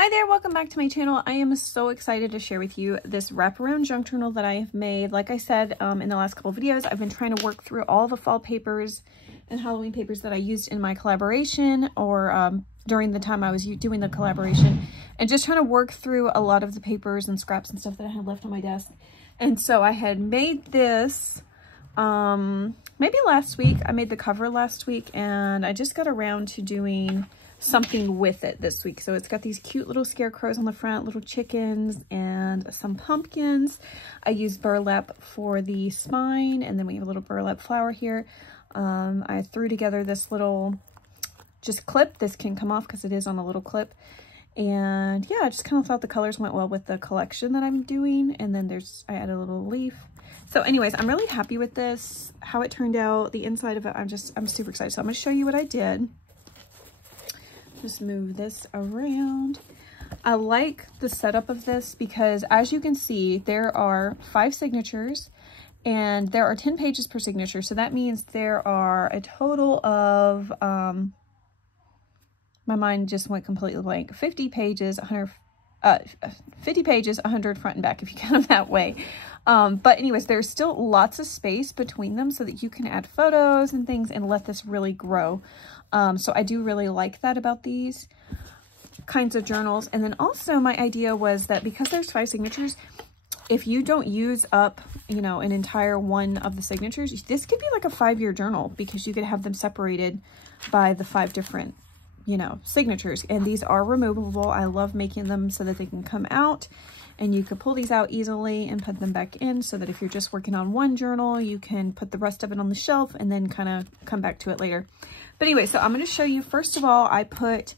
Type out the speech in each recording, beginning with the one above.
Hi there, welcome back to my channel. I am so excited to share with you this wraparound junk journal that I have made. Like I said in the last couple of videos, I've been trying to work through all the fall papers and Halloween papers that I used in my collaboration or during the time I was doing the collaboration, and just trying to work through a lot of the papers and scraps and stuff that I had left on my desk. And so I had made this maybe last week. I made the cover last week and I just got around to doing something with it this week. So it's got these cute little scarecrows on the front, little chickens and some pumpkins. I used burlap for the spine, and then we have a little burlap flower here. I threw together this little just clip. This can come off because it is on a little clip. And yeah, I just kind of thought the colors went well with the collection that I'm doing. And then I added a little leaf. So anyways, I'm really happy with this, how it turned out, the inside of it. I'm super excited. So I'm gonna show you what I did. Just move this around. I like the setup of this because, as you can see, there are 5 signatures and there are 10 pages per signature. So that means there are a total of, my mind just went completely blank, 50 pages, 50 pages, 100 front and back, if you count them that way. But anyways, there's still lots of space between them so that you can add photos and things and let this really grow. So I do really like that about these kinds of journals. And then also my idea was that because there's 5 signatures, if you don't use up, you know, an entire one of the signatures, this could be like a 5-year journal because you could have them separated by the 5 different, you know, signatures. And these are removable. I love making them so that they can come out, and you could pull these out easily and put them back in so that if you're just working on one journal, you can put the rest of it on the shelf and then kind of come back to it later. But anyway, so I'm going to show you, first of all, I put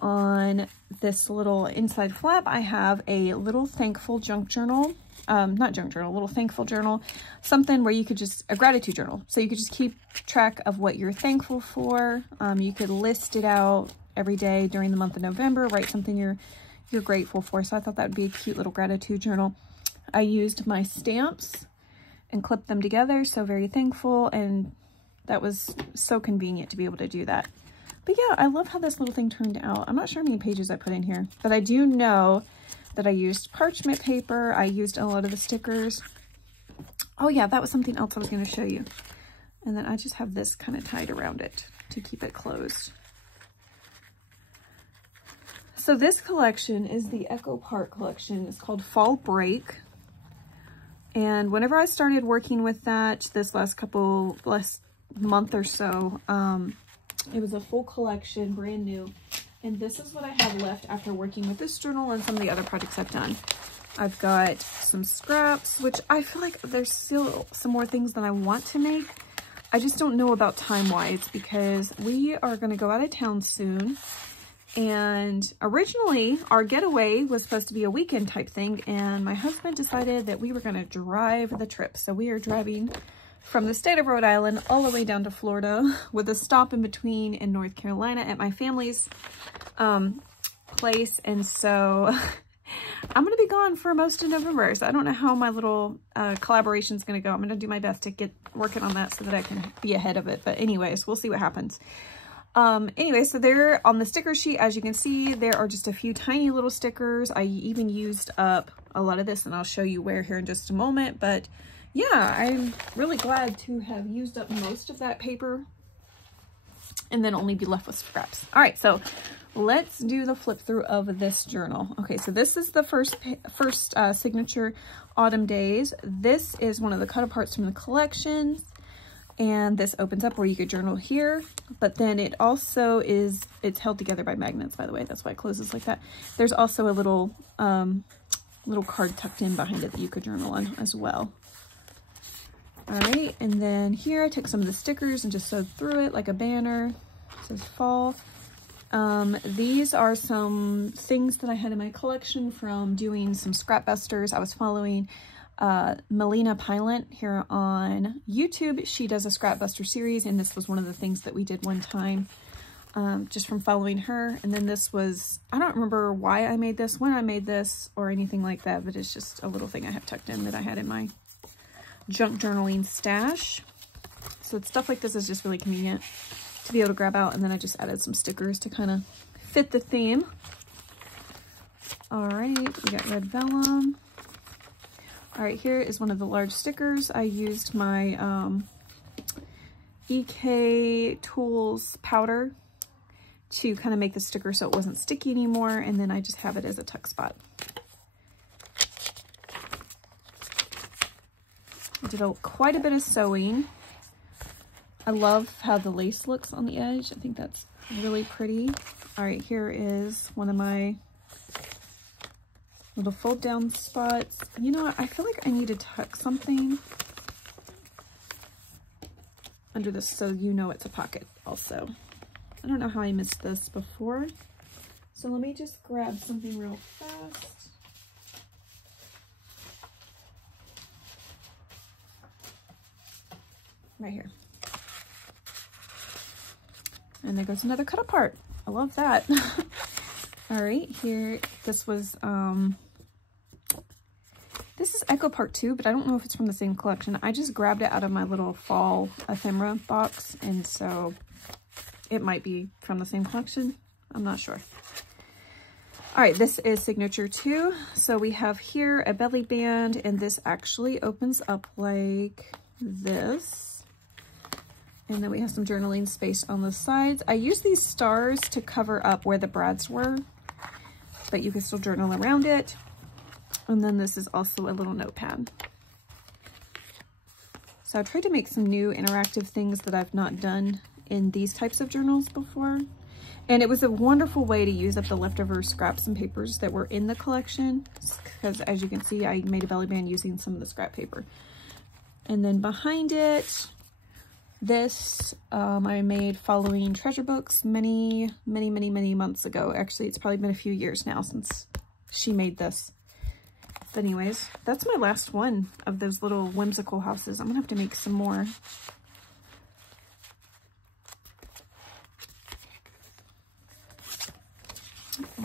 on this little inside flap, I have a little thankful junk journal. Not junk journal, a little thankful journal, something where you could just, a gratitude journal. So you could just keep track of what you're thankful for. You could list it out every day during the month of November, write something you're grateful for. So I thought that would be a cute little gratitude journal. I used my stamps and clipped them together. So very thankful. And that was so convenient to be able to do that. But yeah, I love how this little thing turned out. I'm not sure how many pages I put in here, but I do know that I used parchment paper. I used a lot of the stickers. Oh yeah, that was something else I was going to show you. And then I just have this kind of tied around it to keep it closed. So this collection is the Echo Park collection. It's called Fall Break. And whenever I started working with that this last month or so, it was a full collection, brand new. And this is what I have left after working with this journal and some of the other projects I've done. I've got some scraps, which I feel like there's still some more things that I want to make. I just don't know about time-wise because we are going to go out of town soon. And originally our getaway was supposed to be a weekend type thing, and my husband decided that we were going to drive the trip. So we are driving from the state of Rhode Island all the way down to Florida with a stop in between in North Carolina at my family's place. And so I'm going to be gone for most of November. So I don't know how my little collaboration is going to go. I'm going to do my best to get working on that so that I can be ahead of it. But anyways, we'll see what happens. Anyway, so there on the sticker sheet, as you can see, there are just a few tiny little stickers. I even used up a lot of this, and I'll show you where here in just a moment. But yeah, I'm really glad to have used up most of that paper and then only be left with scraps. All right, so let's do the flip through of this journal. Okay, so this is the first signature, Autumn Days. This is one of the cut aparts from the collections. And this opens up where you could journal here, but then it also is, it's held together by magnets, by the way. That's why it closes like that. There's also a little card tucked in behind it that you could journal on as well. All right, and then here I took some of the stickers and just sewed through it like a banner. It says fall. These are some things that I had in my collection from doing some scrapbusters. I was following Melina Pilot here on YouTube. She does a scrapbuster series, and this was one of the things that we did one time just from following her. And then this was, I don't remember why I made this, when I made this, or anything like that, but it's just a little thing I have tucked in that I had in my junk journaling stash. So stuff like this is just really convenient to be able to grab out. And then I just added some stickers to kind of fit the theme. All right, we got red vellum. All right, here is one of the large stickers. I used my EK Tools powder to kind of make the sticker so it wasn't sticky anymore, and then I just have it as a tuck spot. I did quite a bit of sewing. I love how the lace looks on the edge. I think that's really pretty. All right, here is one of my little fold down spots. You know what? I feel like I need to tuck something under this so you know it's a pocket also. I don't know how I missed this before. So let me just grab something real fast. Right here. And there goes another cut apart. I love that. All right, here, this was, this is Echo Part 2, but I don't know if it's from the same collection. I just grabbed it out of my little fall ephemera box, and so it might be from the same collection. I'm not sure. All right, this is Signature 2. So we have here a belly band, and this actually opens up like this. And then we have some journaling space on the sides. I use these stars to cover up where the brads were, but you can still journal around it. And then this is also a little notepad. So I tried to make some new interactive things that I've not done in these types of journals before. And it was a wonderful way to use up the leftover scraps and papers that were in the collection, because as you can see, I made a belly band using some of the scrap paper. And then behind it, this I made following treasure books many months ago. Actually, it's probably been a few years now since she made this. But anyways, that's my last one of those little whimsical houses. I'm gonna have to make some more.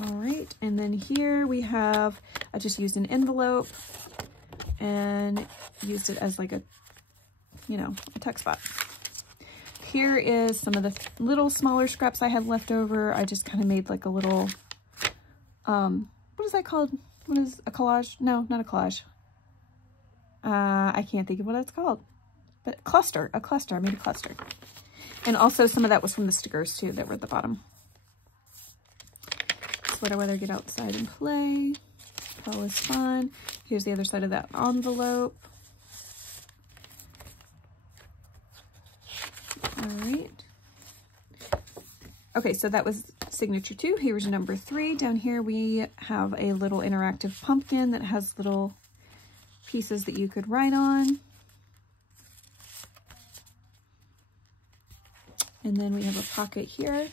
All right, and then here we have, I just used an envelope and used it as like a, you know, a tuck spot. Here is some of the little smaller scraps I had left over. I just kind of made like a little, what is that called? What is a collage? No, not a collage. I can't think of what it's called, but a cluster. I made a cluster. And also some of that was from the stickers too that were at the bottom. Sweater weather, get outside and play. Fall is fun. Here's the other side of that envelope. All right. Okay, so that was Signature 2. Here's number 3. Down here we have a little interactive pumpkin that has little pieces that you could write on. And then we have a pocket here.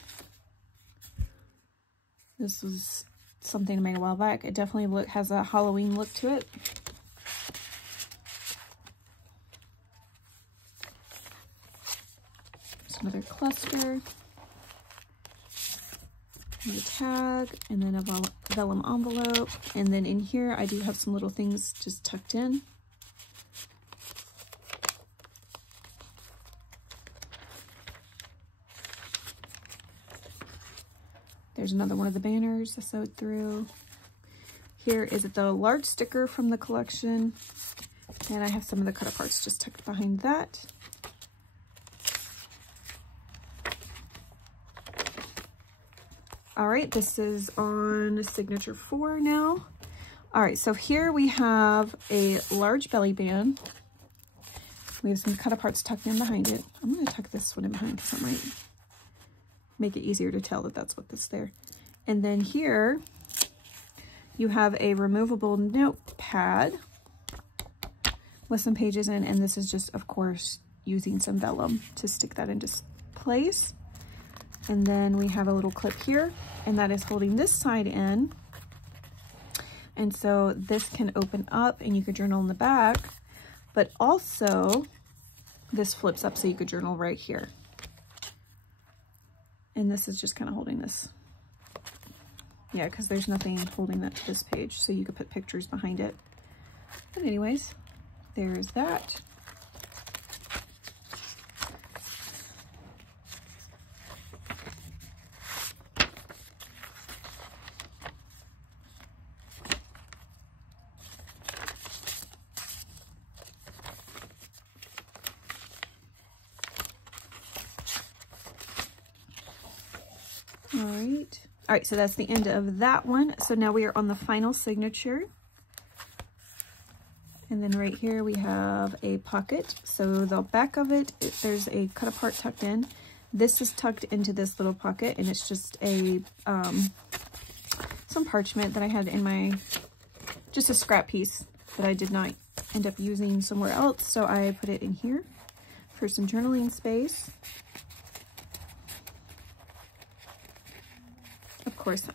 This was something I made a while back. It definitely has a Halloween look to it. Another cluster, and a tag, and then a vellum envelope. And then in here, I do have some little things just tucked in. There's another one of the banners I sewed through. Here is the large sticker from the collection. And I have some of the cut aparts just tucked behind that. All right, this is on Signature 4 now. All right, so here we have a large belly band. We have some cut aparts tucked in behind it. I'm gonna tuck this one in behind because that might make it easier to tell that that's what this there. And then here you have a removable notepad with some pages in, and this is just, of course, using some vellum to stick that into place. And then we have a little clip here, and that is holding this side in. And so this can open up and you could journal in the back, but also this flips up so you could journal right here. And this is just kind of holding this. Yeah, because there's nothing holding that to this page, so you could put pictures behind it. But anyways, there's that. All right, so that's the end of that one. So now we are on the final signature. And then right here we have a pocket. So the back of it, there's a cut apart tucked in. This is tucked into this little pocket, and it's just a some parchment that I had in my, just a scrap piece that I did not end up using somewhere else. So I put it in here for some journaling space. Of course,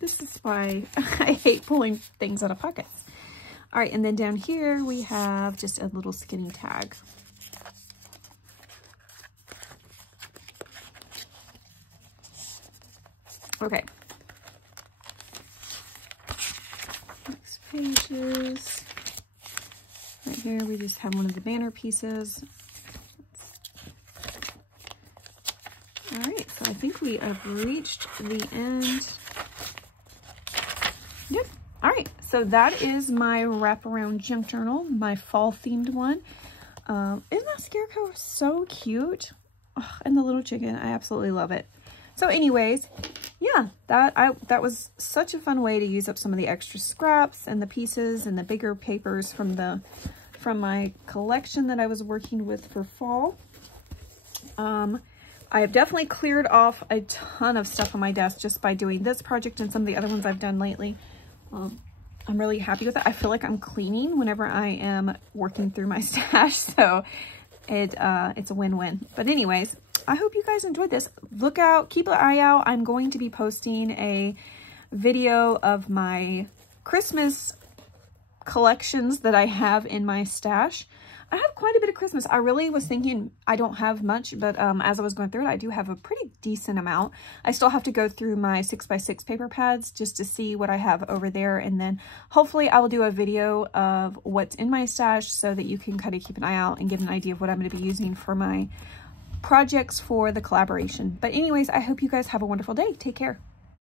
this is why I hate pulling things out of pockets. All right, and then down here we have just a little skinny tag. Okay. Next pages. Right here we just have one of the banner pieces. All right, so I think we have reached the end. Yep. All right, so that is my wraparound junk journal, my fall themed one. Isn't that scarecrow so cute? Oh, and the little chicken, I absolutely love it. So anyways, yeah, that was such a fun way to use up some of the extra scraps and the pieces and the bigger papers from my collection that I was working with for fall. I have definitely cleared off a ton of stuff on my desk just by doing this project and some of the other ones I've done lately. I'm really happy with it. I feel like I'm cleaning whenever I am working through my stash, so it's a win-win. But anyways, I hope you guys enjoyed this. Look out, keep an eye out. I'm going to be posting a video of my Christmas collections that I have in my stash. I have quite a bit of Christmas. I really was thinking I don't have much, but as I was going through it, I do have a pretty decent amount. I still have to go through my 6x6 paper pads just to see what I have over there. And then hopefully I will do a video of what's in my stash so that you can kind of keep an eye out and get an idea of what I'm going to be using for my projects for the collaboration. But anyways, I hope you guys have a wonderful day. Take care.